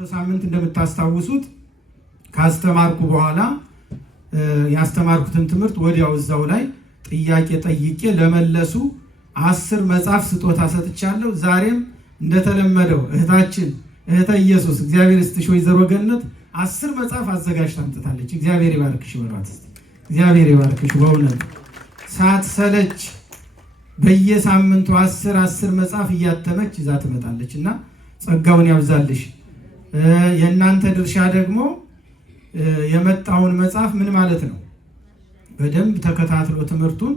ባለፈው ሳምንት እንደምታስታውሱት ካስተማርኩ በኋላ ያስተማርኩትን ትምህርት ወዲያው እዛው ላይ ጥያቄ ጠይቄ ለመለሱ 10 መጽሐፍ ስጦታ ሰጥቻለሁ። ዛሬም እንደተለመደው እህተ ኢየሱስ እግዚአብሔር ይስጥሽ ወይዘሮ ገነት 10 መጽሐፍ አዘጋጅታ አምጥታለች። እግዚአብሔር ይባርክሽ በሏት እስቲ። እግዚአብሔር ይባርክሽ በእውነት ሳትሰለች በየሳምንቱ 10 መጽሐፍ እያተመች ይዛ ትመጣለች እና ጸጋውን ያብዛልሽ። የእናንተ ድርሻ ደግሞ የመጣውን መጽሐፍ ምን ማለት ነው በደንብ ተከታትሎ ትምህርቱን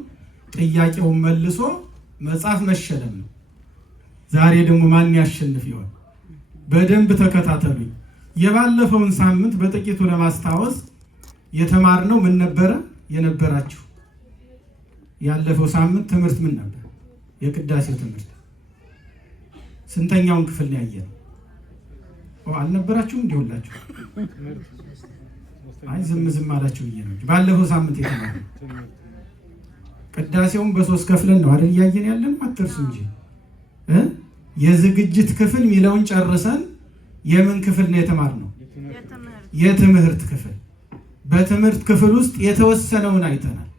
ጥያቄውን መልሶ መጽሐፍ መሸለም ነው። ዛሬ ደግሞ ማን ያሸንፍ ይሆን? በደንብ ተከታተሉኝ። የባለፈውን ሳምንት በጥቂቱ ለማስታወስ የተማርነው ምን ነበረ? የነበራችሁ ያለፈው ሳምንት ትምህርት ምን ነበር? የቅዳሴው ትምህርት ስንተኛውን ክፍል ነው ያየነው? አልነበራችሁም? እንዲሁላችሁ አይ ዝም አላችሁ ብዬ ነው። ባለፈው ሳምንት የተማርነው ቅዳሴውን በ3 ከፍለን ነው አይደል እያየን ያለን? አትርሱ እንጂ የዝግጅት ክፍል ሚለውን ጨርሰን የምን ክፍል ነው የተማርነው? የትምህርት ክፍል። በትምህርት ክፍል ውስጥ የተወሰነውን አይተናል።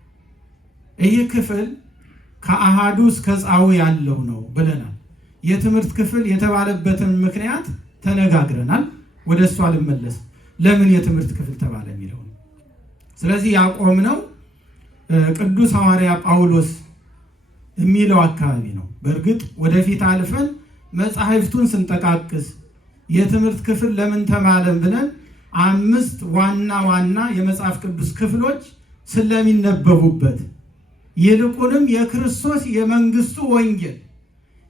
ይህ ክፍል ከአሃዱ እስከ ጻው ያለው ነው ብለናል። የትምህርት ክፍል የተባለበትን ምክንያት ተነጋግረናል። ወደ እሱ አልመለስም። ለምን የትምህርት ክፍል ተባለ የሚለው ነው። ስለዚህ ያቆምነው ቅዱስ ሐዋርያ ጳውሎስ የሚለው አካባቢ ነው። በእርግጥ ወደፊት አልፈን መጻሕፍቱን ስንጠቃቅስ የትምህርት ክፍል ለምን ተባለም ብለን 5 ዋና የመጽሐፍ ቅዱስ ክፍሎች ስለሚነበቡበት ይልቁንም የክርስቶስ የመንግስቱ ወንጌል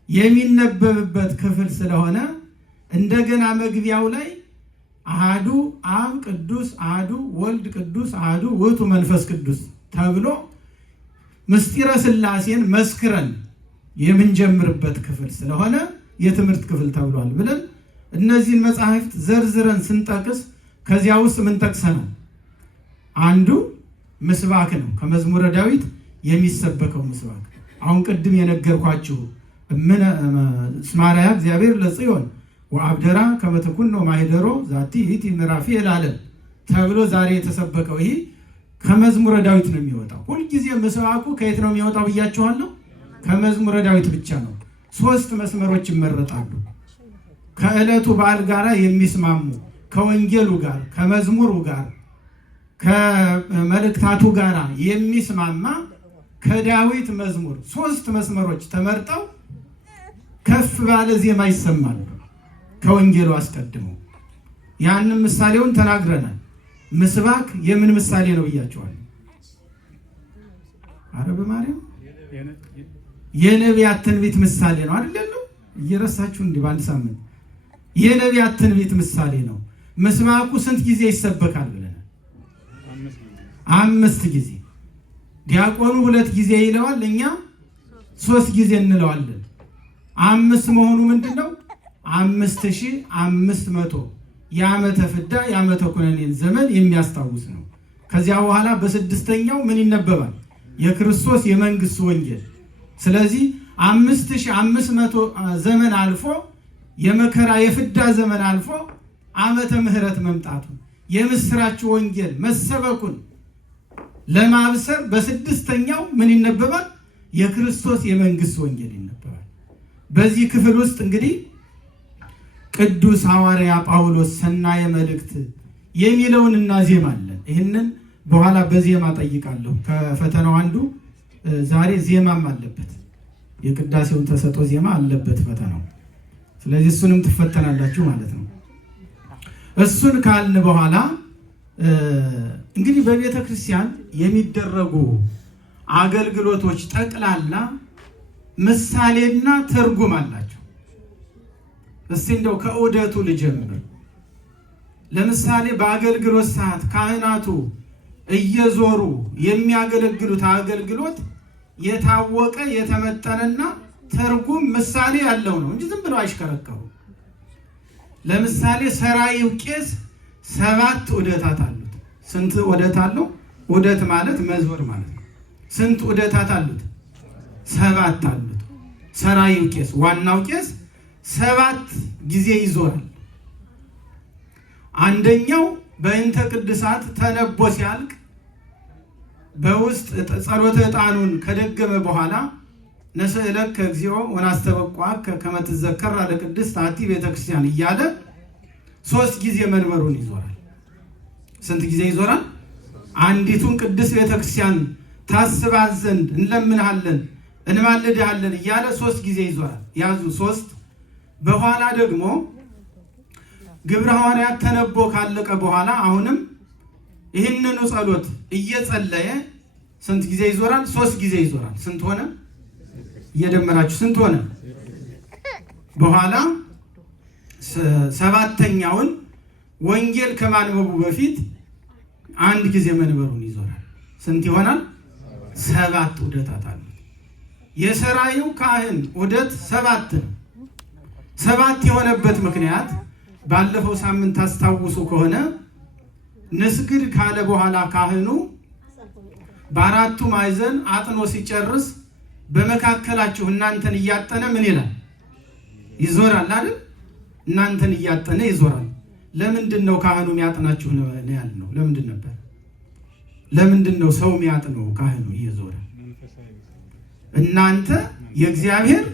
የሚነበብበት ክፍል ስለሆነ እንደገና መግቢያው ላይ አሐዱ አብ ቅዱስ፣ አሐዱ ወልድ ቅዱስ፣ አሐዱ ውእቱ መንፈስ ቅዱስ ተብሎ ምስጢረ ሥላሴን መስክረን የምንጀምርበት ክፍል ስለሆነ የትምህርት ክፍል ተብሏል ብለን እነዚህን መጻሕፍት ዘርዝረን ስንጠቅስ ከዚያ ውስጥ ምን ጠቅሰናል? አንዱ ምስባክ ነው። ከመዝሙረ ዳዊት የሚሰበከው ምስባክ አሁን ቅድም የነገርኳችሁ እስማርያ እግዚአብሔር ለጽዮን ወአብደራ ከመ ተኩኖ ማኅደሮ ዛቲ ይእቲ ምዕራፊ ለዓለም ተብሎ ዛሬ የተሰበከው ይሄ ከመዝሙረ ዳዊት ነው የሚወጣው። ሁልጊዜ ምስባኩ ከየት ነው የሚወጣው ብያችኋለሁ? ከመዝሙረ ዳዊት ብቻ ነው። 3 መስመሮች ይመረጣሉ። ከዕለቱ በዓል ጋር የሚስማሙ ከወንጌሉ ጋር ከመዝሙሩ ጋር ከመልእክታቱ ጋር የሚስማማ ከዳዊት መዝሙር 3 መስመሮች ተመርጠው ከፍ ባለ ዜማ ይሰማሉ ከወንጌሉ አስቀድሞ። ያንን ምሳሌውን ተናግረናል። ምስባክ የምን ምሳሌ ነው ብያችኋለሁ? አረብ ማርያም የነቢያት ትንቢት ምሳሌ ነው አይደል? እየረሳችሁ እንዲህ በአንድ ሳምንት የነቢያት ትንቢት ምሳሌ ነው። ምስባኩ ስንት ጊዜ ይሰበካል ብለናል? 5 ጊዜ። ዲያቆኑ 2 ጊዜ ይለዋል፣ እኛ 3 ጊዜ እንለዋለን። 5 መሆኑ ምንድነው? 5500 የዓመተ ፍዳ የዓመተ ኩነኔን ዘመን የሚያስታውስ ነው። ከዚያ በኋላ በ6ኛው ምን ይነበባል? የክርስቶስ የመንግስት ወንጌል። ስለዚህ 5500 ዘመን አልፎ የመከራ የፍዳ ዘመን አልፎ ዓመተ ምሕረት መምጣቱን የምስራች ወንጌል መሰበኩን ለማብሰር በ6ኛው ምን ይነበባል? የክርስቶስ የመንግስት ወንጌል ይነበባል። በዚህ ክፍል ውስጥ እንግዲህ ቅዱስ ሐዋርያ ጳውሎስ ሰናየ መልእክት የሚለውን እናዜማለን። ይህንን በኋላ በዜማ ጠይቃለሁ። ከፈተናው አንዱ ዛሬ ዜማም አለበት። የቅዳሴውን ተሰጦ ዜማ አለበት ፈተናው። ስለዚህ እሱንም ትፈተናላችሁ ማለት ነው። እሱን ካልን በኋላ እንግዲህ በቤተ ክርስቲያን የሚደረጉ አገልግሎቶች ጠቅላላ ምሳሌና ትርጉም አላቸው። እስቲ እንደው ከዑደቱ ልጀምር። ለምሳሌ በአገልግሎት ሰዓት ካህናቱ እየዞሩ የሚያገለግሉት አገልግሎት የታወቀ የተመጠነና ትርጉም ምሳሌ ያለው ነው እንጂ ዝም ብለው አይሽከረከሩ። ለምሳሌ ሰራይው ቄስ 7 ዑደታት አሉት። ስንት ዑደት አለው? ዑደት ማለት መዝሙር ማለት ነው። ስንት ዑደታት አሉት? 7 አሉት። ሰራይው ቄስ ዋናው ቄስ 7 ጊዜ ይዞራል። አንደኛው በእንተ ቅድሳት ተነቦ ሲያልቅ በውስጥ ጸሎተ ዕጣኑን ከደገመ በኋላ ነስእለከ እግዚኦ ወናስተበቋከ ከመ ትዘከር ለቅድስት አቲ ቤተክርስቲያን እያለ 3 ጊዜ መንበሩን ይዞራል። ስንት ጊዜ ይዞራል? አንዲቱን ቅድስት ቤተክርስቲያን ታስባት ዘንድ እንለምንሃለን እንማልድሃለን እያለ 3 ጊዜ ይዞራል። ያዙ 3። በኋላ ደግሞ ግብረ ሐዋርያት ተነቦ ካለቀ በኋላ አሁንም ይህንኑ ጸሎት እየጸለየ ስንት ጊዜ ይዞራል? 3 ጊዜ ይዞራል። ስንት ሆነ? እየደመራችሁ ስንት ሆነ? በኋላ 7ኛውን ወንጌል ከማንበቡ በፊት 1 ጊዜ መንበሩን ይዞራል። ስንት ይሆናል? 7 ዑደታት አሉ። የሰራዩ ካህን ዑደት 7 ነው። 7 የሆነበት ምክንያት ባለፈው ሳምንት ታስታውሱ ከሆነ ንስግድ ካለ በኋላ ካህኑ በአራቱ ማዕዘን አጥኖ ሲጨርስ በመካከላችሁ እናንተን እያጠነ ምን ይላል? ይዞራል አይደል? እናንተን እያጠነ ይዞራል። ለምንድን ነው ካህኑ የሚያጥናችሁ ነው ያልነው? ለምንድን ነበር? ለምንድን ነው ሰው የሚያጥነው ካህኑ እየዞረ? እናንተ የእግዚአብሔር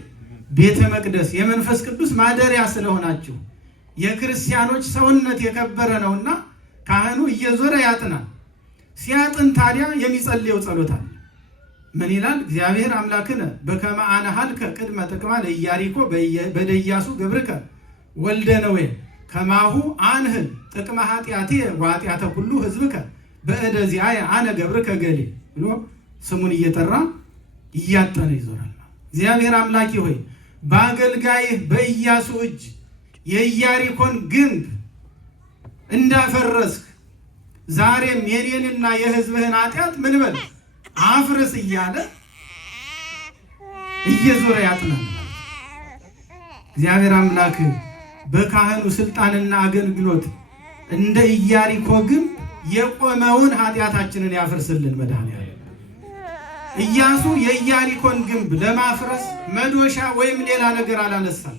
ቤተ መቅደስ የመንፈስ ቅዱስ ማደሪያ ስለሆናችሁ የክርስቲያኖች ሰውነት የከበረ ነውና ካህኑ እየዞረ ያጥናል። ሲያጥን ታዲያ የሚጸልየው ጸሎት አለ። ምን ይላል? እግዚአብሔር አምላክነ በከመ አነሃልከ ቅድመ ጥቅማ ለኢያሪኮ በደያሱ ገብርከ ወልደ ነዌ ከማሁ አንህል ጥቅመ ኃጢአቴ ወኃጢአተ ኩሉ ሕዝብከ በእደ ዚአየ አነ ገብርከ ገሌ ብሎ ስሙን እየጠራ እያጠነ ይዞራል። እግዚአብሔር አምላኪ ሆይ በአገልጋይህ በኢያሱ እጅ የኢያሪኮን ግንብ እንዳፈረስክ ዛሬም የኔንና የሕዝብህን ኃጢአት ምን በል አፍርስ እያለ እየዞረ ያጥናል። እግዚአብሔር አምላክ በካህኑ ስልጣንና አገልግሎት እንደ ኢያሪኮ ግንብ የቆመውን ኃጢአታችንን ያፈርስልን መድኃኔዓለም። ኢያሱ የኢያሪኮን ግንብ ለማፍረስ መዶሻ ወይም ሌላ ነገር አላነሳም።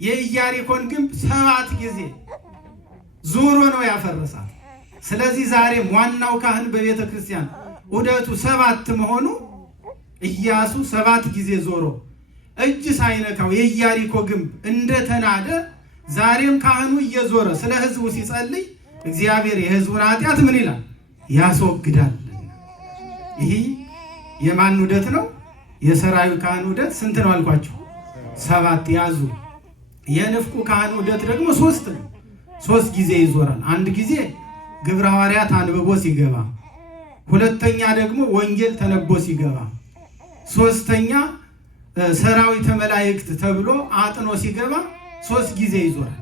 የኢያሪኮን ግንብ 7 ጊዜ ዞሮ ነው ያፈረሳት። ስለዚህ ዛሬም ዋናው ካህን በቤተ ክርስቲያን ዑደቱ 7 መሆኑ ኢያሱ 7 ጊዜ ዞሮ እጅ ሳይነካው የኢያሪኮ ግንብ እንደተናደ ዛሬም ካህኑ እየዞረ ስለ ሕዝቡ ሲጸልይ እግዚአብሔር የሕዝቡን ኃጢአት ምን ይላል? ያስወግዳል። ይህ የማን ዑደት ነው? የሰራዩ ካህን ዑደት ስንት ነው አልኳችሁ? 7 ያዙ። የንፍቁ ካህን ዑደት ደግሞ 3 ነው። 3 ጊዜ ይዞራል። 1 ጊዜ ግብረ ሐዋርያት አንብቦ ሲገባ፣ 2ኛ ደግሞ ወንጌል ተነቦ ሲገባ፣ 3ኛ ሰራዊተ መላእክት ተብሎ አጥኖ ሲገባ 3 ጊዜ ይዞራል።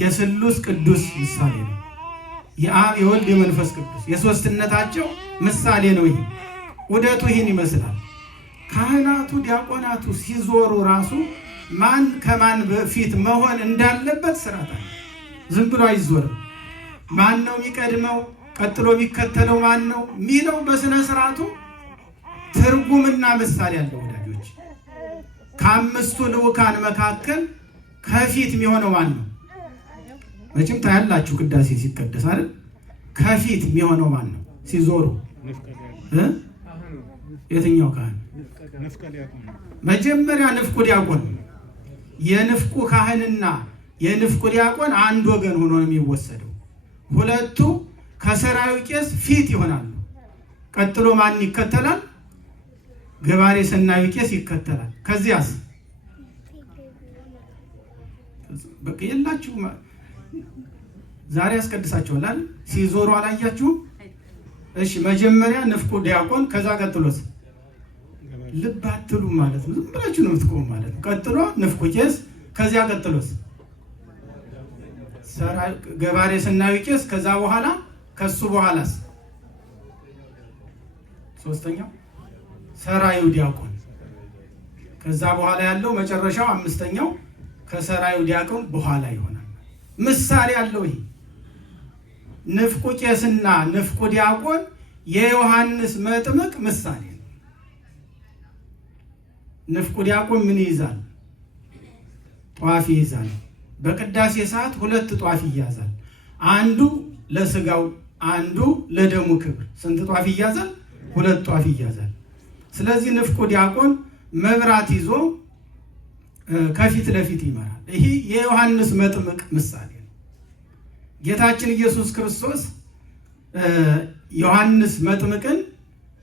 የስሉስ ቅዱስ ምሳሌ ነው። የአብ የወልድ የመንፈስ ቅዱስ የሶስትነታቸው ምሳሌ ነው። ይህ ዑደቱ ይህን ይመስላል። ካህናቱ ዲያቆናቱ ሲዞሩ ራሱ ማን ከማን በፊት መሆን እንዳለበት ስርዓት አለ። ዝም ብሎ አይዞርም። ማን ነው የሚቀድመው፣ ቀጥሎ የሚከተለው ማን ነው የሚለው በስነ ስርዓቱ ትርጉምና ምሳሌ ያለው ወዳጆች። ከ5ቱ ልዑካን መካከል ከፊት የሚሆነው ማን ነው? መቼም ታያላችሁ ቅዳሴ ሲቀደስ አይደል? ከፊት የሚሆነው ማን ነው? ሲዞሩ የትኛው ካህን? መጀመሪያ ንፍቁ ዲያቆን። የንፍቁ ካህንና የንፍቁ ዲያቆን አንድ ወገን ሆኖ ነው የሚወሰደው። ሁለቱ ከሰራዩ ቄስ ፊት ይሆናሉ። ቀጥሎ ማን ይከተላል? ገባሬ ሰናዩ ቄስ ይከተላል። ከዚያስ በቃ የላችሁ ዛሬ ያስቀድሳቸዋል አይደል? ሲዞሩ አላያችሁም? እሺ መጀመሪያ ንፍቁ ዲያቆን፣ ከዛ ቀጥሎስ ልብ አትሉ ማለት ነው። ዝም ብላችሁ ነው የምትቆሙ ማለት ነው። ቀጥሎ ንፍቁ ቄስ፣ ከዚያ ቀጥሎስ ገባሬ ሰናዩ ቄስ፣ ከዛ በኋላ ከሱ በኋላስ 3ኛው ሰራዩ ዲያቆን፣ ከዛ በኋላ ያለው መጨረሻው 5ኛው ከሰራዩ ዲያቆን በኋላ ይሆናል። ምሳሌ አለው። ይሄ ንፍቁ ቄስና ንፍቁ ዲያቆን የዮሐንስ መጥምቅ ምሳሌ ነው። ንፍቁ ዲያቆን ምን ይይዛል? ጧፍ ይይዛል። በቅዳሴ ሰዓት 2 ጧፍ ይያዛል። አንዱ ለስጋው አንዱ ለደሙ ክብር ስንት ጧፍ ይያዛል? 2 ጧፍ ይያዛል። ስለዚህ ንፍቁ ዲያቆን መብራት ይዞ ከፊት ለፊት ይመራል። ይሄ የዮሐንስ መጥምቅ ምሳሌ ነው። ጌታችን ኢየሱስ ክርስቶስ ዮሐንስ መጥምቅን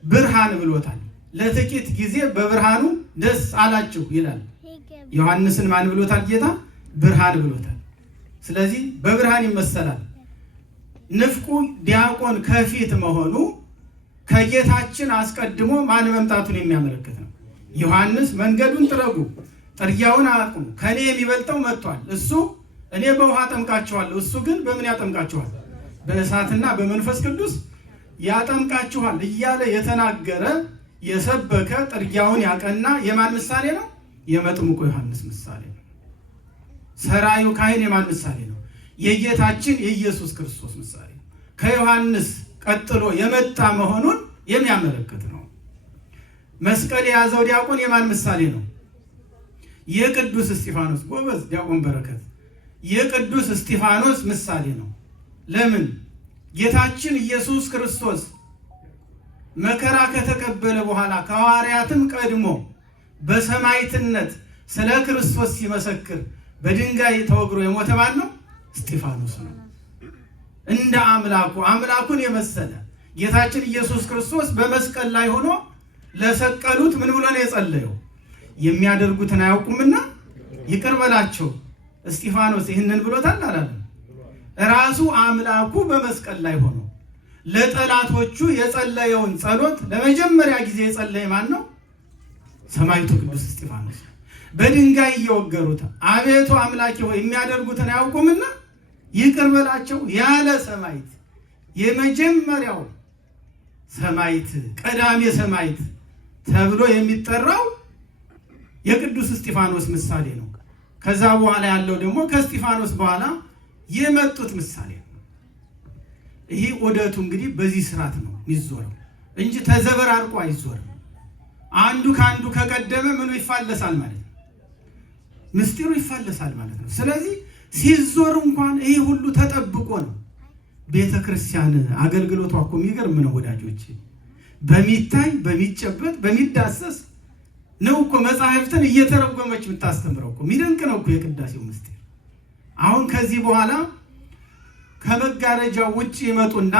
ብርሃን ብሎታል። ለጥቂት ጊዜ በብርሃኑ ደስ አላችሁ ይላል። ዮሐንስን ማን ብሎታል? ጌታ ብርሃን ብሎታል። ስለዚህ በብርሃን ይመሰላል። ንፍቁ ዲያቆን ከፊት መሆኑ ከጌታችን አስቀድሞ ማን መምጣቱን የሚያመለክት ነው። ዮሐንስ መንገዱን ጥረጉ፣ ጥርጊያውን አቁሙ፣ ከኔ የሚበልጠው መጥቷል፣ እሱ እኔ በውሃ አጠምቃችኋለሁ፣ እሱ ግን በምን ያጠምቃችኋል? በእሳትና በመንፈስ ቅዱስ ያጠምቃችኋል እያለ የተናገረ የሰበከ ጥርጊያውን ያቀና የማን ምሳሌ ነው? የመጥምቁ ዮሐንስ ምሳሌ ነው። ሰራዩ ካህን የማን ምሳሌ ነው? የጌታችን የኢየሱስ ክርስቶስ ምሳሌ ነው። ከዮሐንስ ቀጥሎ የመጣ መሆኑን የሚያመለክት ነው። መስቀል የያዘው ዲያቆን የማን ምሳሌ ነው? የቅዱስ እስጢፋኖስ። ጎበዝ ዲያቆን በረከት የቅዱስ እስጢፋኖስ ምሳሌ ነው። ለምን? ጌታችን ኢየሱስ ክርስቶስ መከራ ከተቀበለ በኋላ ከሐዋርያትም ቀድሞ በሰማዕትነት ስለ ክርስቶስ ሲመሰክር በድንጋይ ተወግሮ የሞተ ማን ነው? እስጢፋኖስ ነው። እንደ አምላኩን የመሰለ ጌታችን ኢየሱስ ክርስቶስ በመስቀል ላይ ሆኖ ለሰቀሉት ምን ብሎ ነው የጸለየው? የሚያደርጉትን አያውቁምና ይቅር በላቸው። እስጢፋኖስ ይህንን ብሎታል አላለም? ራሱ አምላኩ በመስቀል ላይ ሆኖ ለጠላቶቹ የጸለየውን ጸሎት ለመጀመሪያ ጊዜ የጸለየ ማን ነው? ሰማዕቱ ቅዱስ እስጢፋኖስ። በድንጋይ እየወገሩት አቤቱ አምላኬ ሆይ የሚያደርጉትን አያውቁምና ይቅር በላቸው ያለ ሰማዕት፣ የመጀመሪያው ሰማዕት፣ ቀዳሜ ሰማዕት ተብሎ የሚጠራው የቅዱስ እስጢፋኖስ ምሳሌ ነው። ከዛ በኋላ ያለው ደግሞ ከእስጢፋኖስ በኋላ የመጡት ምሳሌ ነው። ይሄ ዑደቱ እንግዲህ በዚህ ስርዓት ነው የሚዞረው እንጂ ተዘበራርቆ አይዞርም። አንዱ ከአንዱ ከቀደመ ምኑ ይፋለሳል ማለት ነው፣ ምስጢሩ ይፋለሳል ማለት ነው። ስለዚህ ሲዞር እንኳን ይሄ ሁሉ ተጠብቆ ነው። ቤተ ክርስቲያን አገልግሎቷ እኮ የሚገርም ነው ወዳጆች። በሚታይ በሚጨበጥ በሚዳሰስ ነው እኮ መጻሕፍትን እየተረጎመች የምታስተምረው እኮ። የሚደንቅ ነው እኮ የቅዳሴው ምስጢር። አሁን ከዚህ በኋላ ከመጋረጃው ውጭ ይመጡና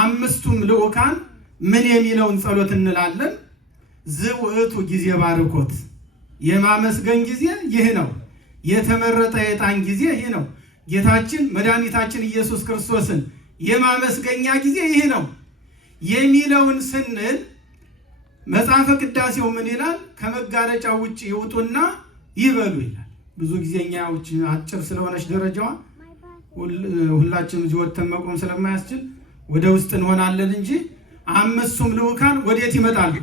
አምስቱም ልዑካን ምን የሚለውን ጸሎት እንላለን? ዝውዕቱ ጊዜ ባርኮት፣ የማመስገን ጊዜ ይህ ነው። የተመረጠ የዕጣን ጊዜ ይህ ነው። ጌታችን መድኃኒታችን ኢየሱስ ክርስቶስን የማመስገኛ ጊዜ ይህ ነው የሚለውን ስንል መጽሐፈ ቅዳሴው ምን ይላል? ከመጋረጃው ውጭ ይውጡና ይበሉ ይላል። ብዙ ጊዜ እኛ አጭር ስለሆነች ደረጃዋ ሁላችንም እዚህ ወጥተን መቆም ስለማያስችል ወደ ውስጥ እንሆናለን እንጂ አምስቱም ልዑካን ወዴት ይመጣሉ?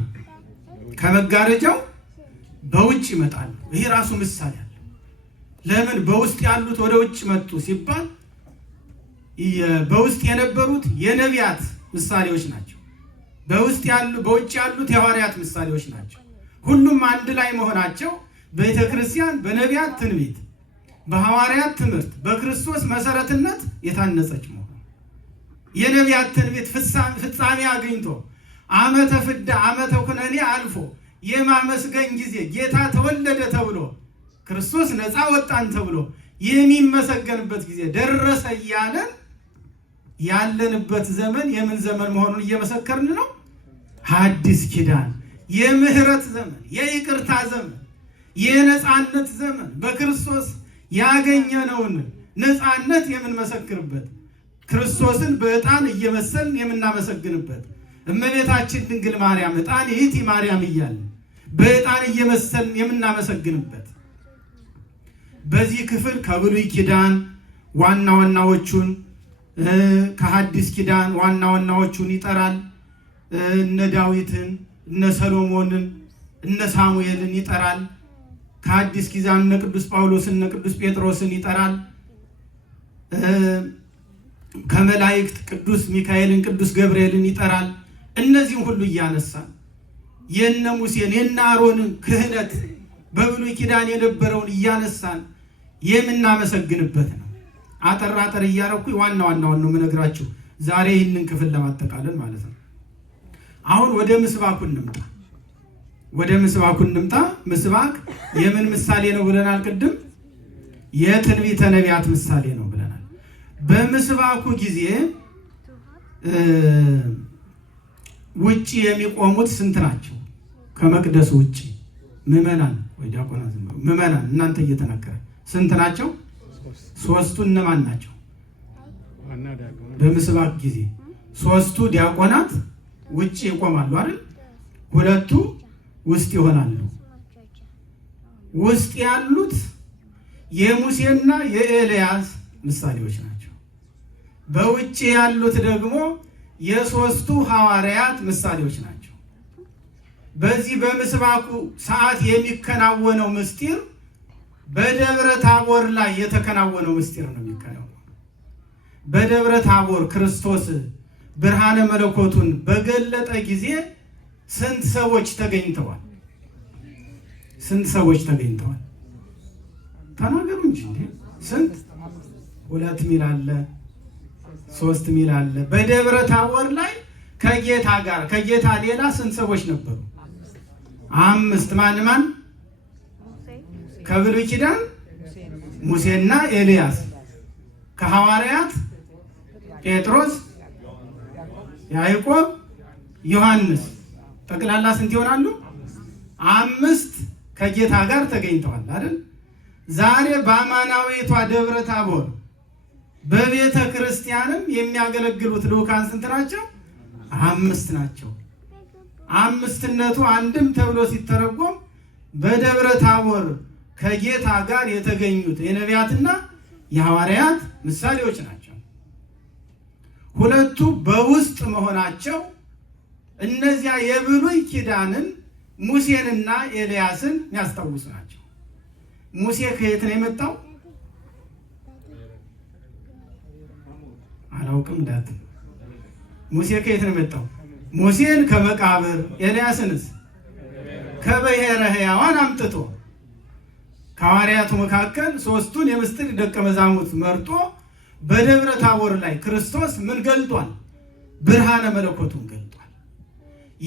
ከመጋረጃው በውጭ ይመጣሉ። ይሄ ራሱ ምሳሌ አለ። ለምን በውስጥ ያሉት ወደ ውጭ መጡ ሲባል በውስጥ የነበሩት የነቢያት ምሳሌዎች ናቸው። በውጭ ያሉት የሐዋርያት ምሳሌዎች ናቸው። ሁሉም አንድ ላይ መሆናቸው ቤተ ክርስቲያን በነቢያት ትንቢት፣ በሐዋርያት ትምህርት፣ በክርስቶስ መሰረትነት የታነጸች መሆኑ የነቢያት ትንቢት ፍጻሜ አግኝቶ ዓመተ ፍዳ ዓመተ ኩነኔ አልፎ የማመስገን ጊዜ ጌታ ተወለደ ተብሎ ክርስቶስ ነፃ ወጣን ተብሎ የሚመሰገንበት ጊዜ ደረሰ እያለን ያለንበት ዘመን የምን ዘመን መሆኑን እየመሰከርን ነው? ሐዲስ ኪዳን የምህረት ዘመን፣ የይቅርታ ዘመን፣ የነፃነት ዘመን፣ በክርስቶስ ያገኘነውን ነፃነት የምንመሰክርበት፣ ክርስቶስን በዕጣን እየመሰልን የምናመሰግንበት፣ እመቤታችን ድንግል ማርያም ዕጣን ይእቲ ማርያም እያልን በዕጣን እየመሰልን የምናመሰግንበት። በዚህ ክፍል ከብሉይ ኪዳን ዋና ዋናዎቹን ከሐዲስ ኪዳን ዋና ዋናዎቹን ይጠራል። እነ ዳዊትን፣ እነ ሰሎሞንን፣ እነ ሳሙኤልን ይጠራል። ከሐዲስ ኪዳን እነ ቅዱስ ጳውሎስን፣ እነ ቅዱስ ጴጥሮስን ይጠራል። ከመላእክት ቅዱስ ሚካኤልን፣ ቅዱስ ገብርኤልን ይጠራል። እነዚህም ሁሉ እያነሳን የነ ሙሴን የነ አሮንን ክህነት በብሉይ ኪዳን የነበረውን እያነሳን የምናመሰግንበት ነው። አጠር እያረኩኝ ዋናውን ነው የምነግራችሁ ዛሬ ይህንን ክፍል ለማጠቃለል ማለት ነው። አሁን ወደ ምስባኩ እንምጣ። ምስባክ የምን ምሳሌ ነው ብለናል? ቅድም የትንቢተ ነቢያት ምሳሌ ነው ብለናል። በምስባኩ ጊዜ ውጪ የሚቆሙት ስንት ናቸው? ከመቅደሱ ውጪ ምዕመናን ወይ ዲያቆናት፣ ምዕመናን እናንተ እየተናገረ ስንት ናቸው? ሶስቱ እነማን ናቸው? በምስባክ ጊዜ ሶስቱ ዲያቆናት ውጪ ይቆማሉ አይደል? ሁለቱ ውስጥ ይሆናሉ። ውስጥ ያሉት የሙሴና የኤልያስ ምሳሌዎች ናቸው። በውጪ ያሉት ደግሞ የሶስቱ ሐዋርያት ምሳሌዎች ናቸው። በዚህ በምስባኩ ሰዓት የሚከናወነው ምስጢር በደብረ ታቦር ላይ የተከናወነው ምስጢር ነው የሚከናወነው። በደብረ ታቦር ክርስቶስ ብርሃነ መለኮቱን በገለጠ ጊዜ ስንት ሰዎች ተገኝተዋል? ስንት ሰዎች ተገኝተዋል? ተናገሩ እንጂ ስንት? 2 ሚል አለ፣ 3 ሚል አለ። በደብረ ታቦር ላይ ከጌታ ሌላ ስንት ሰዎች ነበሩ? 5። ማን? ከብሉይ ኪዳን ሙሴና ኤልያስ፣ ከሐዋርያት ጴጥሮስ፣ ያዕቆብ፣ ዮሐንስ ጠቅላላ ስንት ይሆናሉ? 5 ከጌታ ጋር ተገኝተዋል አይደል? ዛሬ በአማናዊቷ ደብረ ታቦር በቤተ ክርስቲያንም የሚያገለግሉት ልዑካን ስንት ናቸው? 5 ናቸው። 5ነቱ አንድም ተብሎ ሲተረጎም በደብረ ታቦር ከጌታ ጋር የተገኙት የነቢያትና የሐዋርያት ምሳሌዎች ናቸው። 2ቱ በውስጥ መሆናቸው እነዚያ የብሉይ ኪዳንን ሙሴንና ኤልያስን የሚያስታውሱ ናቸው። ሙሴ ከየት ነው የመጣው? አላውቅም ዳት ሙሴ ከየት ነው የመጣው? ሙሴን ከመቃብር ኤልያስንስ ከብሔረ ሕያዋን አምጥቶ ከሐዋርያቱ መካከል 3ቱን የምስጢር ደቀ መዛሙርት መርጦ በደብረ ታቦር ላይ ክርስቶስ ምን ገልጧል? ብርሃነ መለኮቱን ገልጧል።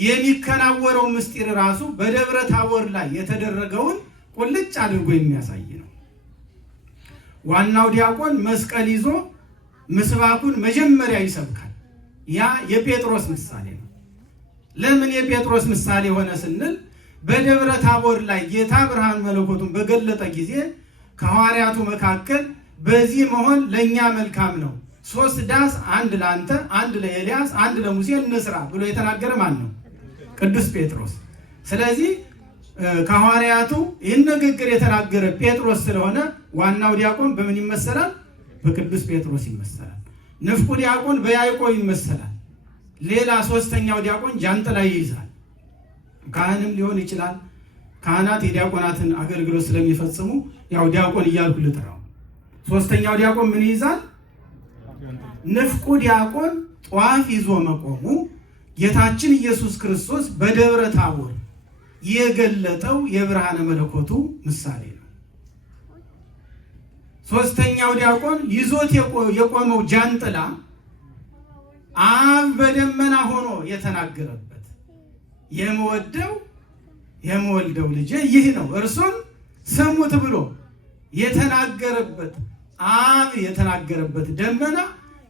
የሚከናወነው ምስጢር ራሱ በደብረ ታቦር ላይ የተደረገውን ቁልጭ አድርጎ የሚያሳይ ነው። ዋናው ዲያቆን መስቀል ይዞ ምስባኩን መጀመሪያ ይሰብካል። ያ የጴጥሮስ ምሳሌ ነው። ለምን የጴጥሮስ ምሳሌ ሆነ ስንል በደብረ ታቦር ላይ ጌታ ብርሃን መለኮቱን በገለጠ ጊዜ ከሐዋርያቱ መካከል በዚህ መሆን ለእኛ መልካም ነው፣ 3 ዳስ፣ 1 ለአንተ፣ 1 ለኤልያስ፣ 1 ለሙሴ እንስራ ብሎ የተናገረ ማን ነው? ቅዱስ ጴጥሮስ። ስለዚህ ከሐዋርያቱ ይህን ንግግር የተናገረ ጴጥሮስ ስለሆነ ዋናው ዲያቆን በምን ይመሰላል? በቅዱስ ጴጥሮስ ይመሰላል። ንፍቁ ዲያቆን በያዕቆብ ይመሰላል። ሌላ 3ኛው ዲያቆን ጃንጥላ ይይዛል። ካህንም ሊሆን ይችላል። ካህናት የዲያቆናትን አገልግሎት ስለሚፈጽሙ ያው ዲያቆን እያልኩ ልጥራው። 3ኛው ዲያቆን ምን ይይዛል? ንፍቁ ዲያቆን ጧፍ ይዞ መቆሙ ጌታችን ኢየሱስ ክርስቶስ በደብረ ታቦር የገለጠው የብርሃነ መለኮቱ ምሳሌ ነው። 3ኛው ዲያቆን ይዞት የቆመው ጃንጥላ አብ በደመና ሆኖ የተናገረበት የምወልደው ልጄ ይህ ነው እርሱን ስሙት ብሎ የተናገረበት አብ የተናገረበት ደመና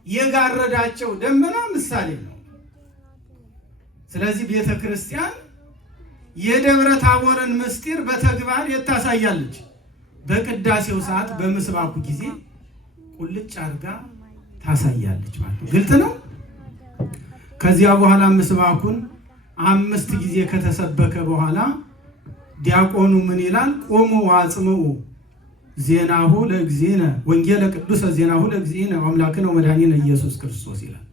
የጋረዳቸው ደመና ምሳሌ ነው። ስለዚህ ቤተ ክርስቲያን የደብረ ታቦርን ምስጢር በተግባር የታሳያለች። በቅዳሴው ሰዓት በምስባኩ ጊዜ ቁልጭ አድርጋ ታሳያለች ማለት ነው። ግልጽ ነው። ከዚያ በኋላ ምስባኩን 5 ጊዜ ከተሰበከ በኋላ ዲያቆኑ ምን ይላል? ቆሙ ዋጽምኡ ዜናሁ ለእግዚእነ ወንጌለ ቅዱሰ ዜናሁ ለእግዚእነ አምላክነ ወመድኃኒነ ኢየሱስ ክርስቶስ ይላል።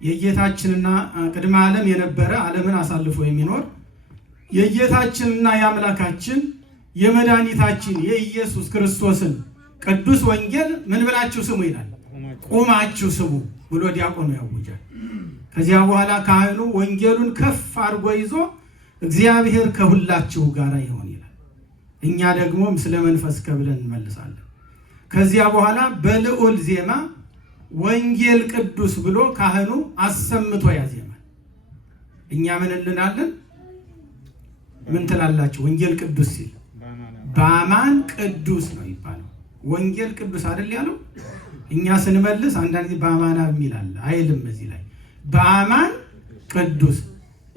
የጌታችንና ቅድመ ዓለም የነበረ ዓለምን አሳልፎ የሚኖር የጌታችንና የአምላካችን የመድኃኒታችን የኢየሱስ ክርስቶስን ቅዱስ ወንጌል ምን ብላችሁ ስሙ ይላል። ቆማችሁ ስሙ ብሎ ዲያቆኑ ያውጃል። ከዚያ በኋላ ካህኑ ወንጌሉን ከፍ አድርጎ ይዞ እግዚአብሔር ከሁላችሁ ጋር ይሆን ይላል። እኛ ደግሞ ስለ መንፈስ ከብለን እንመልሳለን። ከዚያ በኋላ በልዑል ዜማ ወንጌል ቅዱስ ብሎ ካህኑ አሰምቶ ያዜማል። እኛ ምን እንላለን? ምን ትላላችሁ? ወንጌል ቅዱስ ሲል በአማን ቅዱስ ነው ይባላል። ወንጌል ቅዱስ አይደል ያለው? እኛ ስንመልስ አንዳንድ ጊዜ በአማና የሚላል አይልም። እዚህ ላይ በአማን ቅዱስ፣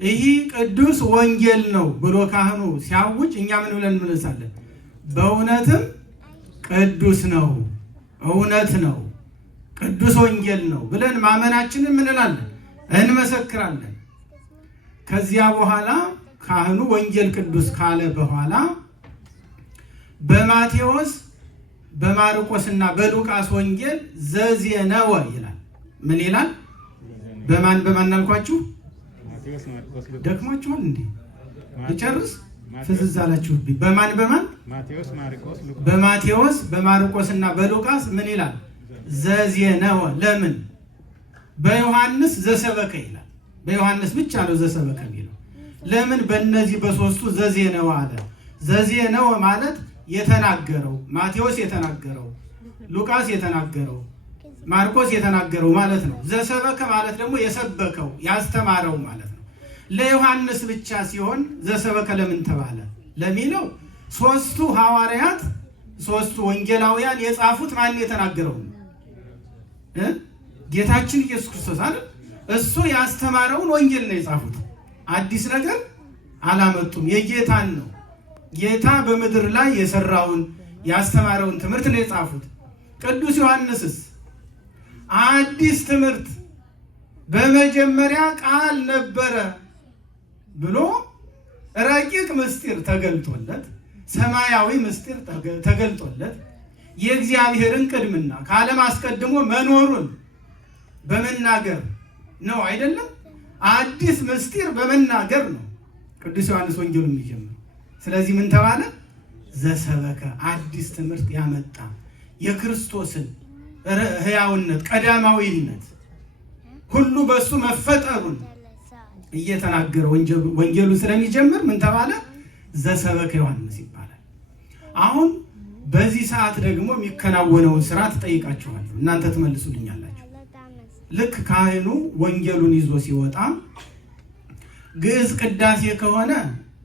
ይህ ቅዱስ ወንጌል ነው ብሎ ካህኑ ሲያውጅ እኛ ምን ብለን እንመልሳለን? በእውነትም ቅዱስ ነው፣ እውነት ነው፣ ቅዱስ ወንጌል ነው ብለን ማመናችንን ምን እንላለን? እንመሰክራለን። ከዚያ በኋላ ካህኑ ወንጌል ቅዱስ ካለ በኋላ በማቴዎስ በማርቆስና በሉቃስ ወንጌል ዘዜነወ ይላል። ምን ይላል? በማን በማን አልኳችሁ? ደክሟችኋል እንዴ? ልጨርስ? ፍዝዝ አላችሁብኝ። በማን በማን? በማቴዎስ በማርቆስና በሉቃስ ምን ይላል? ዘዜነወ። ለምን? በዮሐንስ ዘሰበከ ይላል። በዮሐንስ ብቻ ነው ዘሰበከ የሚለው። ለምን በእነዚህ በሶስቱ ዘዜነወ አለ? ዘዜነወ ማለት የተናገረው፣ ማቴዎስ የተናገረው፣ ሉቃስ የተናገረው፣ ማርቆስ የተናገረው ማለት ነው። ዘሰበከ ማለት ደግሞ የሰበከው ያስተማረው ማለት ነው። ለዮሐንስ ብቻ ሲሆን ዘሰበከ ለምን ተባለ ለሚለው ሶስቱ ሐዋርያት ሶስቱ ወንጌላውያን የጻፉት ማን የተናገረው ነው? ጌታችን ኢየሱስ ክርስቶስ አይደል? እሱ ያስተማረውን ወንጌል ነው የጻፉት። አዲስ ነገር አላመጡም። የጌታን ነው። ጌታ በምድር ላይ የሰራውን ያስተማረውን ትምህርት ነው የጻፉት። ቅዱስ ዮሐንስስ አዲስ ትምህርት በመጀመሪያ ቃል ነበረ ብሎ ረቂቅ ምስጢር ተገልጦለት፣ ሰማያዊ ምስጢር ተገልጦለት የእግዚአብሔርን ቅድምና ከዓለም አስቀድሞ መኖሩን በመናገር ነው አይደለም? አዲስ ምስጢር በመናገር ነው ቅዱስ ዮሐንስ ወንጌሉን የሚጀምረው። ስለዚህ ምን ተባለ? ዘሰበከ፣ አዲስ ትምህርት ያመጣ የክርስቶስን ሕያውነት ቀዳማዊነት ሁሉ በሱ መፈጠሩን እየተናገረ ወንጌሉ ስለሚጀምር ምን ተባለ? ዘሰበከ ዮሐንስ ይባላል። አሁን በዚህ ሰዓት ደግሞ የሚከናወነውን ስራ ትጠይቃችኋለሁ፣ እናንተ ትመልሱልኛላችሁ። ልክ ካህኑ ወንጌሉን ይዞ ሲወጣ ግዕዝ ቅዳሴ ከሆነ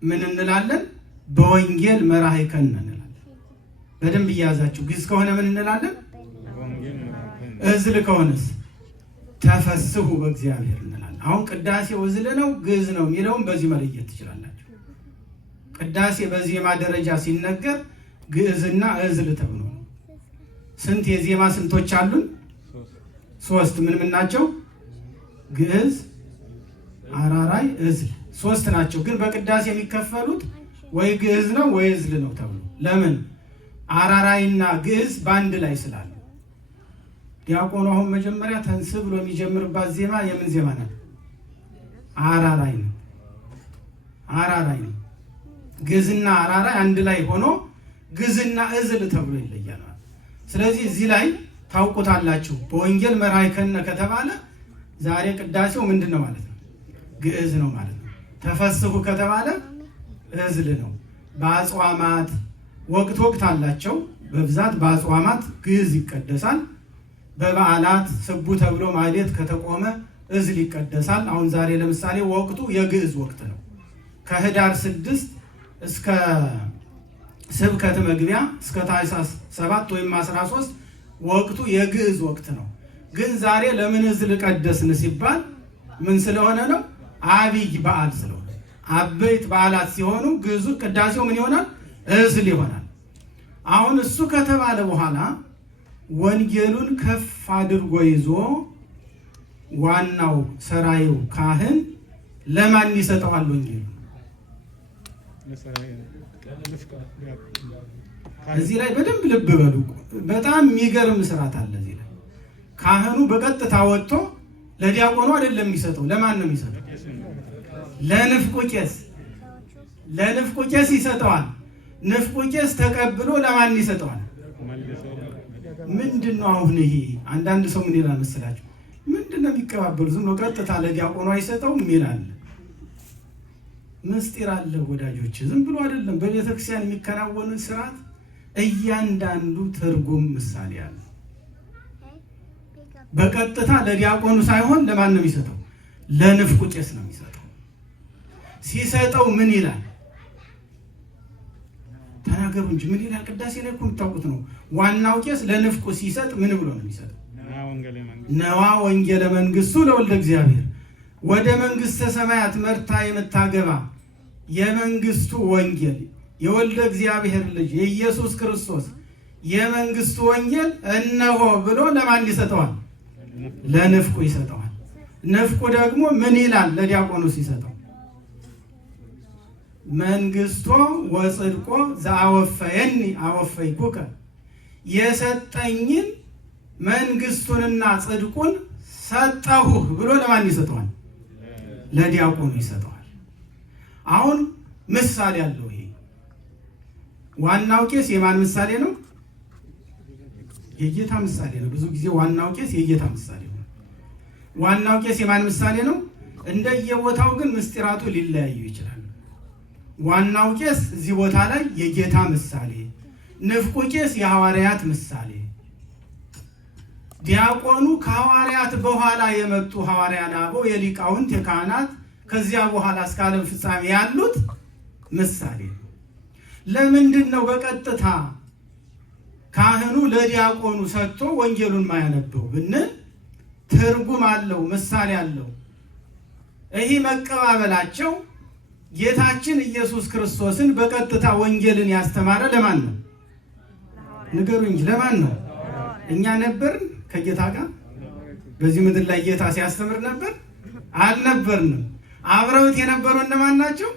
ምን እንላለን? በወንጌል መራሕከነ እንላለን። በደንብ እያያዛችሁ። ግዕዝ ከሆነ ምን እንላለን? እዝል ከሆነስ ተፈስሑ በእግዚአብሔር እንላለን። አሁን ቅዳሴው እዝል ነው ግዕዝ ነው የሚለውን በዚህ መለየት ትችላላችሁ። ቅዳሴ በዜማ ደረጃ ሲነገር ግዕዝና እዝል ተብሎ ነው። ስንት የዜማ ስንቶች አሉን? ሶስት። ምን ምን ናቸው? ግዕዝ፣ አራራይ፣ እዝል ሶስት ናቸው። ግን በቅዳሴ የሚከፈሉት ወይ ግዕዝ ነው ወይ እዝል ነው ተብሎ። ለምን? አራራይና ግዕዝ በአንድ ላይ ስላሉ። ዲያቆኑ አሁን መጀመሪያ ተንስ ብሎ የሚጀምርባት ዜማ የምን ዜማ ናት? አራራይ ነው። አራራይ ነው። ግዕዝና አራራይ አንድ ላይ ሆኖ ግዕዝና እዝል ተብሎ ይለያል። ስለዚህ እዚህ ላይ ታውቁታላችሁ። በወንጌል መራሕከነ ከተባለ ዛሬ ቅዳሴው ምንድን ነው ማለት ነው? ግዕዝ ነው ማለት ነው። ተፈስሑ ከተባለ እዝል ነው። በአጽዋማት ወቅት አላቸው። በብዛት በአጽዋማት ግዕዝ ይቀደሳል። በበዓላት ስቡ ተብሎ ማህሌት ከተቆመ እዝል ይቀደሳል። አሁን ዛሬ ለምሳሌ ወቅቱ የግዕዝ ወቅት ነው። ከህዳር 6 እስከ ስብከት መግቢያ እስከ ታኅሳስ 7 ወይም 13 ወቅቱ የግዕዝ ወቅት ነው። ግን ዛሬ ለምን እዝል ቀደስን ሲባል ምን ስለሆነ ነው? አብይ በዓል ስለሆነ። አበይት በዓላት ሲሆኑ ግዕዙ ቅዳሴው ምን ይሆናል? እዝል ይሆናል። አሁን እሱ ከተባለ በኋላ ወንጌሉን ከፍ አድርጎ ይዞ ዋናው ሰራዩ ካህን ለማን ይሰጠዋል? ወንጌሉ እዚህ ላይ በደንብ ልብ በሉ። በጣም የሚገርም ስርዓት አለ እዚህ ላይ። ካህኑ በቀጥታ ወጥቶ ለዲያቆኑ አይደለም የሚሰጠው። ለማን ነው የሚሰጠው? ለንፍቁ ቄስ። ለንፍቁ ቄስ ይሰጠዋል። ንፍቁ ቄስ ተቀብሎ ለማን ይሰጠዋል? ምንድን ነው አሁን ይሄ? አንዳንድ ሰው ምን ይላል መሰላችሁ? ምንድን ነው የሚቀባበሉ? ዝም ብሎ ቀጥታ ለዲያቆኑ አይሰጠውም ይላል። ምስጢር አለ ወዳጆች፣ ዝም ብሎ አይደለም። በቤተክርስቲያን የሚከናወኑ ስርዓት እያንዳንዱ ትርጉም ምሳሌ አለ። በቀጥታ ለዲያቆኑ ሳይሆን ለማን ነው የሚሰጠው? ለንፍቁ ቄስ ነው የሚሰጠው። ሲሰጠው ምን ይላል? ተናገሩ እንጂ ምን ይላል? ቅዳሴ ላይ እኮ የምታውቁት ነው። ዋናው ቄስ ለንፍቁ ሲሰጥ ምን ብሎ ነው የሚሰጠው? ነዋ ወንጌለ መንግሥቱ ለወልደ እግዚአብሔር፣ ወደ መንግሥተ ሰማያት መርታ የምታገባ የመንግሥቱ ወንጌል የወልደ እግዚአብሔር ልጅ የኢየሱስ ክርስቶስ የመንግሥቱ ወንጌል እነሆ ብሎ ለማን ይሰጠዋል? ለንፍቁ ይሰጠዋል። ንፍቁ ደግሞ ምን ይላል? ለዲያቆኑ ሲሰጠው መንግሥቶ ወጽድቆ ዘአወፈየኒ አወፈይኩከ፣ የሰጠኝን መንግሥቱንና ጽድቁን ሰጠሁህ ብሎ ለማን ይሰጠዋል? ለዲያቆኑ ይሰጠዋል። አሁን ምሳሌ አለው። ይሄ ዋናው ቄስ የማን ምሳሌ ነው? የጌታ ምሳሌ ነው። ብዙ ጊዜ ዋናው ቄስ የጌታ ምሳሌ ነው። ዋናው ቄስ የማን ምሳሌ ነው? እንደየቦታው ግን ምስጢራቱ ሊለያዩ ይችላል። ዋናው ቄስ እዚህ ቦታ ላይ የጌታ ምሳሌ፣ ንፍቁ ቄስ የሐዋርያት ምሳሌ፣ ዲያቆኑ ከሐዋርያት በኋላ የመጡ ሐዋርያን አበው የሊቃውንት የካህናት ከዚያ በኋላ እስከ ዓለም ፍጻሜ ያሉት ምሳሌ ነው። ለምንድን ነው በቀጥታ ካህኑ ለዲያቆኑ ሰጥቶ ወንጌሉን ማያነበው ብንል ትርጉም አለው፣ ምሳሌ አለው። ይህ መቀባበላቸው ጌታችን ኢየሱስ ክርስቶስን በቀጥታ ወንጌልን ያስተማረ ለማን ነው? ንገሩ እንጂ ለማን ነው? እኛ ነበርን ከጌታ ጋር በዚህ ምድር ላይ ጌታ ሲያስተምር ነበር? አልነበርንም። አብረውት የነበሩ እነማን ናቸው?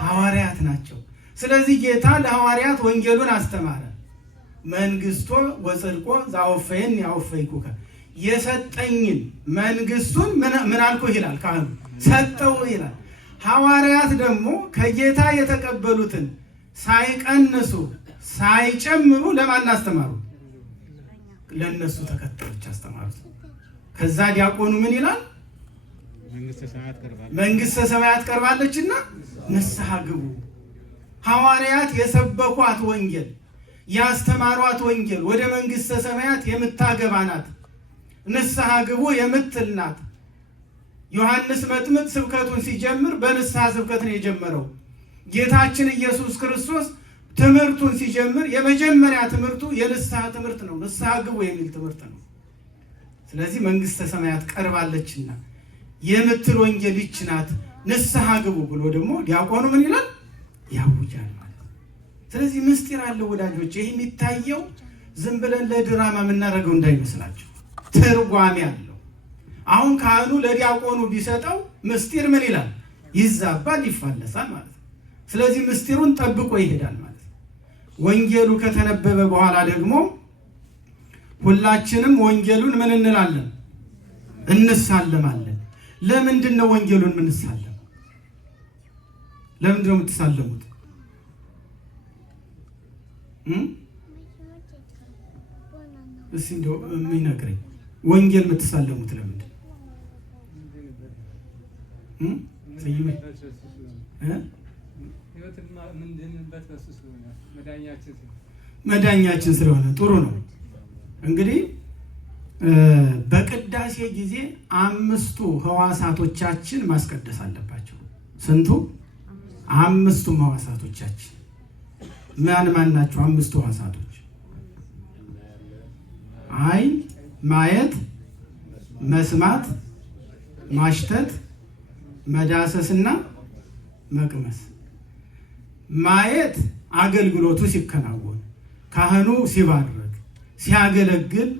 ሐዋርያት ናቸው። ስለዚህ ጌታ ለሐዋርያት ወንጌሉን አስተማረ። መንግሥቶ ወጽድቆ ዘአወፈየኒ አወፈይኩከ፣ የሰጠኝን መንግሥቱን ምን አልኩህ ይላል ካህኑ፣ ሰጠው ይላል። ሐዋርያት ደግሞ ከጌታ የተቀበሉትን ሳይቀንሱ ሳይጨምሩ ለማን አስተማሩ? ለነሱ ተከታዮች አስተማሩት። ከዛ ዲያቆኑ ምን ይላል? መንግሥተ ሰማያት ቀርባለችና ንስሐ ግቡ። ሐዋርያት የሰበኳት ወንጌል ያስተማሯት ወንጌል ወደ መንግሥተ ሰማያት የምታገባ ናት። ንስሐ ግቡ የምትል ናት። ዮሐንስ መጥምቅ ስብከቱን ሲጀምር በንስሐ ስብከት ነው የጀመረው። ጌታችን ኢየሱስ ክርስቶስ ትምህርቱን ሲጀምር የመጀመሪያ ትምህርቱ የንስሐ ትምህርት ነው። ንስሐ ግቡ የሚል ትምህርት ነው። ስለዚህ መንግሥተ ሰማያት ቀርባለችና የምትል ወንጌል ይህች ናት፣ ንስሐ ግቡ ብሎ ደግሞ ዲያቆኑ ምን ይላል? ያውጃል ማለት ነው። ስለዚህ ምስጢር አለው ወዳጆች። ይህ የሚታየው ዝም ብለን ለድራማ የምናደርገው እንዳይመስላቸው ትርጓሜ አለው። አሁን ካህኑ ለዲያቆኑ ቢሰጠው ምስጢር ምን ይላል? ይዛባል፣ ይፋለሳል ማለት ነው። ስለዚህ ምስጢሩን ጠብቆ ይሄዳል ማለት ነው። ወንጌሉ ከተነበበ በኋላ ደግሞ ሁላችንም ወንጌሉን ምን እንላለን? እንሳለማለን። ለምንድን ነው ወንጌሉን የምንሳለመው? ለምንድን ነው የምትሳለሙት? እስኪ እንደው የሚነግረኝ ወንጌል የምትሳለሙት ለምንድን ነው? መዳኛችን ስለሆነ ጥሩ ነው። እንግዲህ በቅዳሴ ጊዜ 5ቱ ሕዋሳቶቻችን ማስቀደስ አለባቸው። ስንቱ? 5ቱም ሕዋሳቶቻችን ማን ማን ናቸው? 5ቱ ሕዋሳቶች ዓይን፣ ማየት፣ መስማት፣ ማሽተት፣ መዳሰስና መቅመስ። ማየት አገልግሎቱ ሲከናወን፣ ካህኑ ሲባርክ ሲያገለግል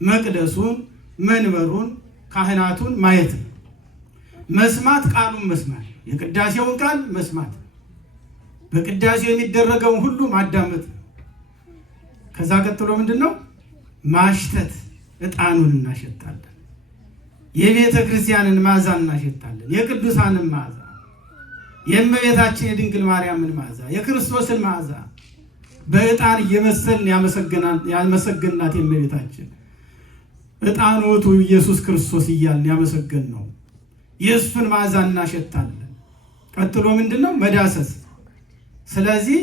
መቅደሱን፣ መንበሩን፣ ካህናቱን ማየት ነው። መስማት ቃሉን መስማት፣ የቅዳሴውን ቃል መስማት፣ በቅዳሴው የሚደረገውን ሁሉ ማዳመጥ ነው። ከዛ ቀጥሎ ምንድን ነው? ማሽተት፣ ዕጣኑን እናሸታለን። የቤተ ክርስቲያንን መዓዛ እናሸታለን። የቅዱሳንን መዓዛ፣ የእመቤታችን የድንግል ማርያምን መዓዛ፣ የክርስቶስን መዓዛ በዕጣን እየመሰልን ያመሰገናት የእመቤታችን ዕጣን ውእቱ ኢየሱስ ክርስቶስ እያልን ያመሰገን ነው። የእሱን መዓዛ እናሸታለን። ቀጥሎ ምንድን ነው? መዳሰስ። ስለዚህ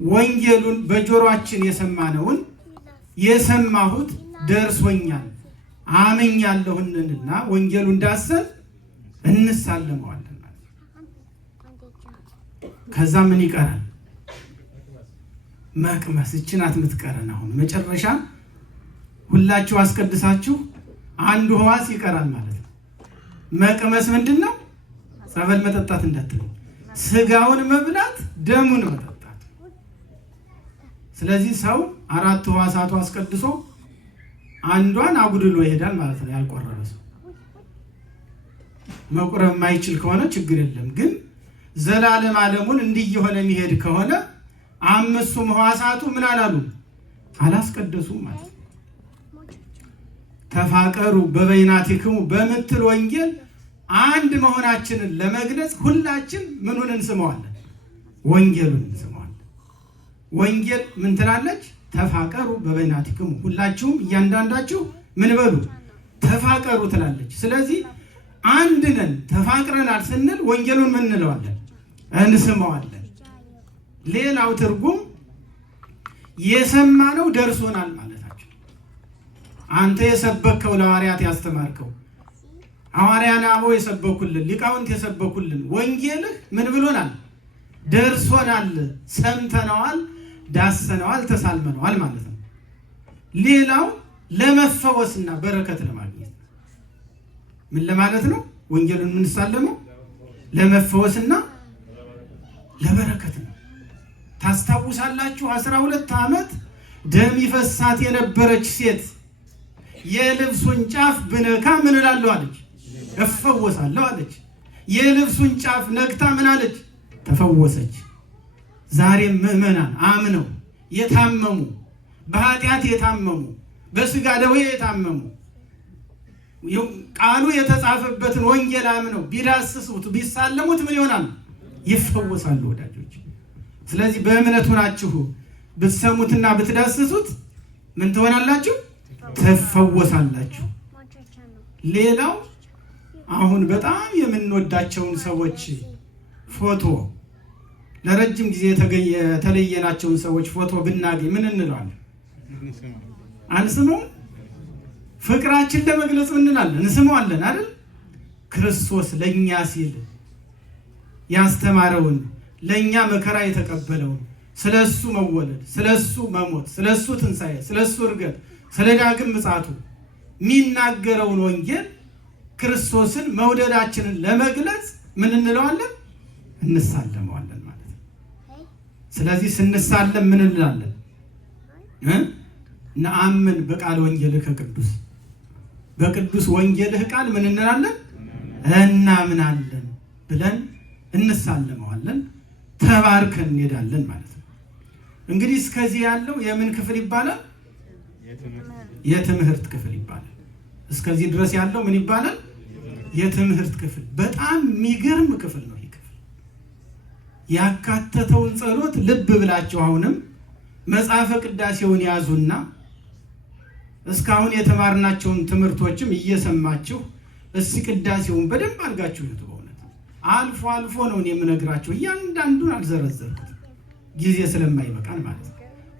ወንጌሉን በጆሮአችን የሰማነውን የሰማሁት ደርሶኛል አመኛለሁንና ወንጌሉን ዳሰን እንሳለመዋለን። ከዛ ምን ይቀራል? መቅመስ። እቺ ናት የምትቀረን። አሁን መጨረሻ ሁላችሁ አስቀድሳችሁ አንዱ ሕዋስ ይቀራል ማለት ነው። መቅመስ ምንድነው? ጸበል መጠጣት እንዳትሉ፣ ስጋውን መብላት ደሙን መጠጣት። ስለዚህ ሰው 4 ሕዋሳቱ አስቀድሶ አንዷን አጉድሎ ይሄዳል ማለት ነው። ያልቆረበ ሰው መቁረብ የማይችል ከሆነ ችግር የለም። ግን ዘላለም ዓለሙን እንዲህ የሆነ የሚሄድ ከሆነ 5ቱም ሕዋሳቱ ምን አላሉ? አላስቀደሱም ማለት ነው። ተፋቀሩ በበይናቲክሙ በምትል ወንጌል አንድ መሆናችንን ለመግለጽ ሁላችን ምኑን እንስመዋለን? ወንጌሉን እንስመዋለን። ወንጌል ምን ትላለች? ተፋቀሩ በበይናቲክሙ፣ ሁላችሁም እያንዳንዳችሁ ምን በሉ? ተፋቀሩ ትላለች። ስለዚህ አንድ ነን ተፋቅረናል ስንል ወንጌሉን ምን እንለዋለን? እንስመዋለን። ሌላው ትርጉም የሰማነው ደርሶናል ማለታችን። አንተ የሰበከው ለሐዋርያት ያስተማርከው ሐዋርያን አበው የሰበኩልን ሊቃውንት የሰበኩልን ወንጌልህ ምን ብሎናል? ደርሶናል፣ ሰምተነዋል፣ ዳሰነዋል፣ ተሳልመነዋል ማለት ነው። ሌላው ለመፈወስና በረከት ለማግኘት ምን ለማለት ነው? ወንጌሉን የምንሳለመው ለመፈወስና ለበረከት ነው። ታስታውሳላችሁ 12 ዓመት ደም ይፈሳት የነበረች ሴት የልብሱን ጫፍ ብነካ ምን እላለሁ አለች? እፈወሳለሁ አለች። የልብሱን ጫፍ ነክታ ምን አለች? ተፈወሰች። ዛሬም ምዕመናን አምነው የታመሙ በኃጢአት የታመሙ በስጋ ደዌ የታመሙ ቃሉ የተጻፈበትን ወንጌል አምነው ቢዳስሱት ቢሳለሙት ምን ይሆናል? ይፈወሳሉ ወዳጆች። ስለዚህ በእምነት ሆናችሁ ብትሰሙትና ብትዳስሱት ምን ትሆናላችሁ? ትፈወሳላችሁ። ሌላው አሁን በጣም የምንወዳቸውን ሰዎች ፎቶ ለረጅም ጊዜ የተለየናቸውን ሰዎች ፎቶ ብናገኝ ምን እንለዋለን? አንስመው? ፍቅራችን ለመግለጽ ምን እንላለን? እንስመዋለን አይደል? ክርስቶስ ለኛ ሲል ያስተማረውን ለኛ መከራ የተቀበለውን ስለሱ መወለድ፣ ስለሱ መሞት፣ ስለሱ ትንሣኤ፣ ስለሱ እርገት፣ ስለ ዳግም ምጽአቱ የሚናገረውን ወንጌል ክርስቶስን መውደዳችንን ለመግለጽ ምን እንለዋለን? እንሳለመዋለን ማለት ነው። ስለዚህ ስንሳለም ምን እንላለን? ነአምን በቃል ወንጌልከ ቅዱስ፣ በቅዱስ ወንጌልህ ቃል ምን እንላለን? እናምናለን ብለን እንሳለመዋለን። ተባርከን እንሄዳለን ማለት ነው። እንግዲህ እስከዚህ ያለው የምን ክፍል ይባላል? የትምህርት ክፍል ይባላል። እስከዚህ ድረስ ያለው ምን ይባላል? የትምህርት ክፍል። በጣም የሚገርም ክፍል ነው። ይህ ክፍል ያካተተውን ጸሎት ልብ ብላችሁ አሁንም መጽሐፈ ቅዳሴውን ያዙና እስካሁን የተማርናቸውን ትምህርቶችም እየሰማችሁ እስቲ ቅዳሴውን በደንብ አድርጋችሁ ይሁት። በእውነት አልፎ አልፎ ነው የምነግራችሁ፣ እያንዳንዱን አልዘረዘርኩት ጊዜ ስለማይበቃን ማለት ነው።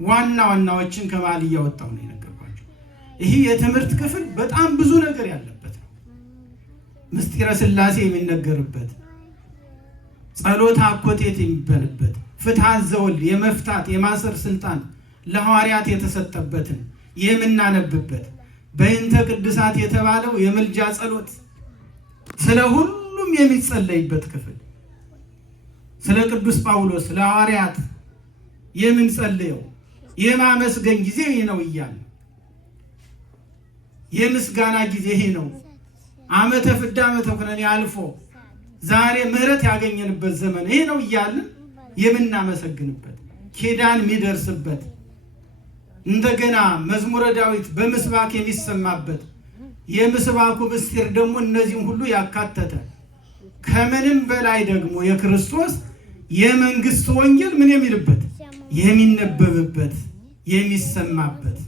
ዋና ዋናዎችን ከመሃል እያወጣው ነው የነገርኳችሁ። ይህ የትምህርት ክፍል በጣም ብዙ ነገር ያለበት ነው። ምስጢረ ሥላሴ የሚነገርበት፣ ጸሎተ አኮቴት የሚባልበት፣ ፍትሐት ዘወልድ የመፍታት የማሰር ስልጣን ለሐዋርያት የተሰጠበትን የምናነብበት፣ በእንተ ቅድሳት የተባለው የምልጃ ጸሎት ስለ ሁሉም የሚጸለይበት ክፍል፣ ስለ ቅዱስ ጳውሎስ ለሐዋርያት የምንጸልየው የማመስገን ጊዜ ይህ ነው እያለ የምስጋና ጊዜ ይህ ነው። ዓመተ ፍዳ ዓመተ ኩነኔ አልፎ ዛሬ ምሕረት ያገኘንበት ዘመን ይህ ነው እያልን የምናመሰግንበት ኪዳን የሚደርስበት እንደገና መዝሙረ ዳዊት በምስባክ የሚሰማበት የምስባኩ ምስጢር ደግሞ እነዚህም ሁሉ ያካተተ ከምንም በላይ ደግሞ የክርስቶስ የመንግስት ወንጌል ምን የሚልበት የሚነበብበት የሚሰማበት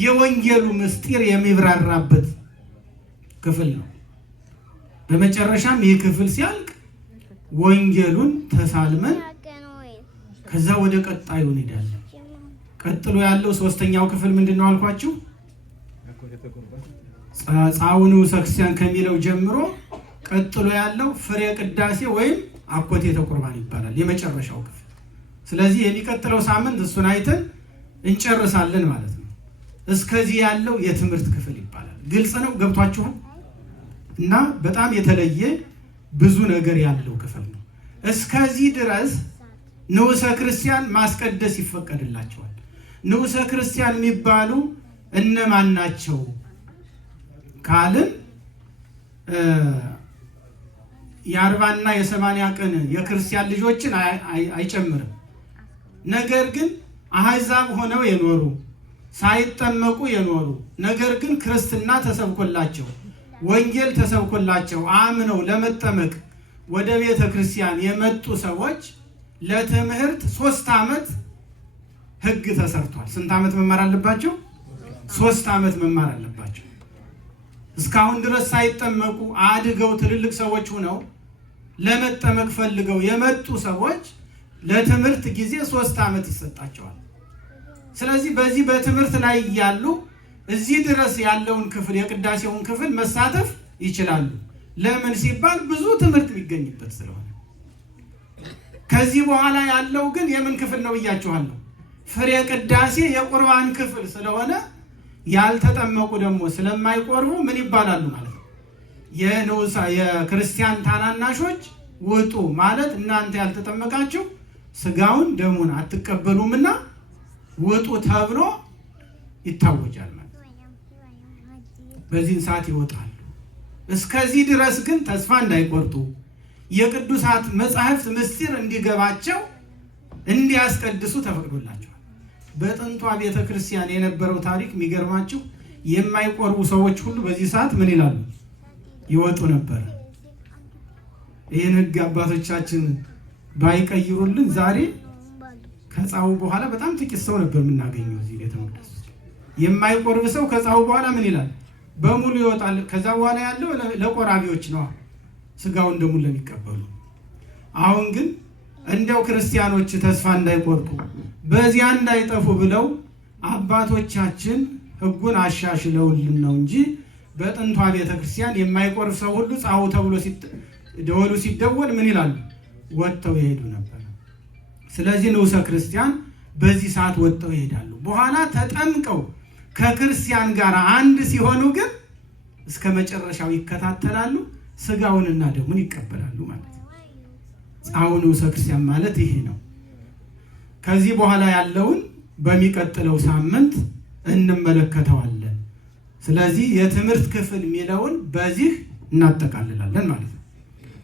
የወንጌሉ ምስጢር የሚብራራበት ክፍል ነው። በመጨረሻም ይህ ክፍል ሲያልቅ ወንጌሉን ተሳልመን ከዛ ወደ ቀጣዩ እንሄዳለን። ቀጥሎ ያለው ሶስተኛው ክፍል ምንድነው አልኳችሁ? ጻውኑ ሰክሲያን ከሚለው ጀምሮ ቀጥሎ ያለው ፍሬ ቅዳሴ ወይም አኮቴተ ቁርባን ይባላል፣ የመጨረሻው ክፍል። ስለዚህ የሚቀጥለው ሳምንት እሱን አይተን እንጨርሳለን ማለት ነው። እስከዚህ ያለው የትምህርት ክፍል ይባላል። ግልጽ ነው? ገብቷችኋል? እና በጣም የተለየ ብዙ ነገር ያለው ክፍል ነው። እስከዚህ ድረስ ንዑሰ ክርስቲያን ማስቀደስ ይፈቀድላቸዋል። ንዑሰ ክርስቲያን የሚባሉ እነማን ናቸው ካልን የ40 እና የ80 ቀን የክርስቲያን ልጆችን አይጨምርም። ነገር ግን አሕዛብ ሆነው የኖሩ ሳይጠመቁ የኖሩ ነገር ግን ክርስትና ተሰብኮላቸው ወንጌል ተሰብኮላቸው አምነው ለመጠመቅ ወደ ቤተ ክርስቲያን የመጡ ሰዎች ለትምህርት 3 ዓመት ሕግ ተሰርቷል። ስንት ዓመት መማር አለባቸው? 3 ዓመት መማር አለባቸው። እስካሁን ድረስ ሳይጠመቁ አድገው ትልልቅ ሰዎች ሆነው ለመጠመቅ ፈልገው የመጡ ሰዎች ለትምህርት ጊዜ 3 ዓመት ይሰጣቸዋል። ስለዚህ በዚህ በትምህርት ላይ ያሉ እዚህ ድረስ ያለውን ክፍል የቅዳሴውን ክፍል መሳተፍ ይችላሉ። ለምን ሲባል ብዙ ትምህርት የሚገኝበት ስለሆነ። ከዚህ በኋላ ያለው ግን የምን ክፍል ነው ብያችኋለሁ? ፍሬ ቅዳሴ የቁርባን ክፍል ስለሆነ ያልተጠመቁ ደግሞ ስለማይቆርቡ ምን ይባላሉ ማለት ነው? የክርስቲያን ታናናሾች ውጡ ማለት እናንተ ያልተጠመቃችሁ ስጋውን ደሙን አትቀበሉምና ውጡ ተብሎ ይታወጃል ማለት ነው። በዚህን ሰዓት ይወጣሉ። እስከዚህ ድረስ ግን ተስፋ እንዳይቆርጡ የቅዱሳት መጻሕፍት ምስጢር እንዲገባቸው እንዲያስቀድሱ ተፈቅዶላቸዋል። በጥንቷ ቤተ ክርስቲያን የነበረው ታሪክ የሚገርማችሁ የማይቆርቡ ሰዎች ሁሉ በዚህ ሰዓት ምን ይላሉ? ይወጡ ነበር። ይህን ሕግ አባቶቻችን ባይቀይሩልን ዛሬ ከጻው በኋላ በጣም ጥቂት ሰው ነበር የምናገኘው እዚህ ቤተ መቅደስ። የማይቆርብ ሰው ከጻው በኋላ ምን ይላል? በሙሉ ይወጣል። ከዛ በኋላ ያለው ለቆራቢዎች ነው፣ ስጋውን ደሙን ለሚቀበሉ። አሁን ግን እንደው ክርስቲያኖች ተስፋ እንዳይቆርጡ በዚያ እንዳይጠፉ ብለው አባቶቻችን ሕጉን አሻሽለውልን ነው እንጂ በጥንቷ ቤተክርስቲያን የማይቆርብ ሰው ሁሉ ጻው ተብሎ ደወሉ ሲደወል ምን ይላሉ? ወጥተው ይሄዱ ነበር። ስለዚህ ንዑሰ ክርስቲያን በዚህ ሰዓት ወጥተው ይሄዳሉ። በኋላ ተጠምቀው ከክርስቲያን ጋር አንድ ሲሆኑ ግን እስከ መጨረሻው ይከታተላሉ፣ ስጋውንና ደሙን ይቀበላሉ ማለት ነው። ጻው ንዑሰ ክርስቲያን ማለት ይሄ ነው። ከዚህ በኋላ ያለውን በሚቀጥለው ሳምንት እንመለከተዋለን። ስለዚህ የትምህርት ክፍል የሚለውን በዚህ እናጠቃልላለን ማለት ነው።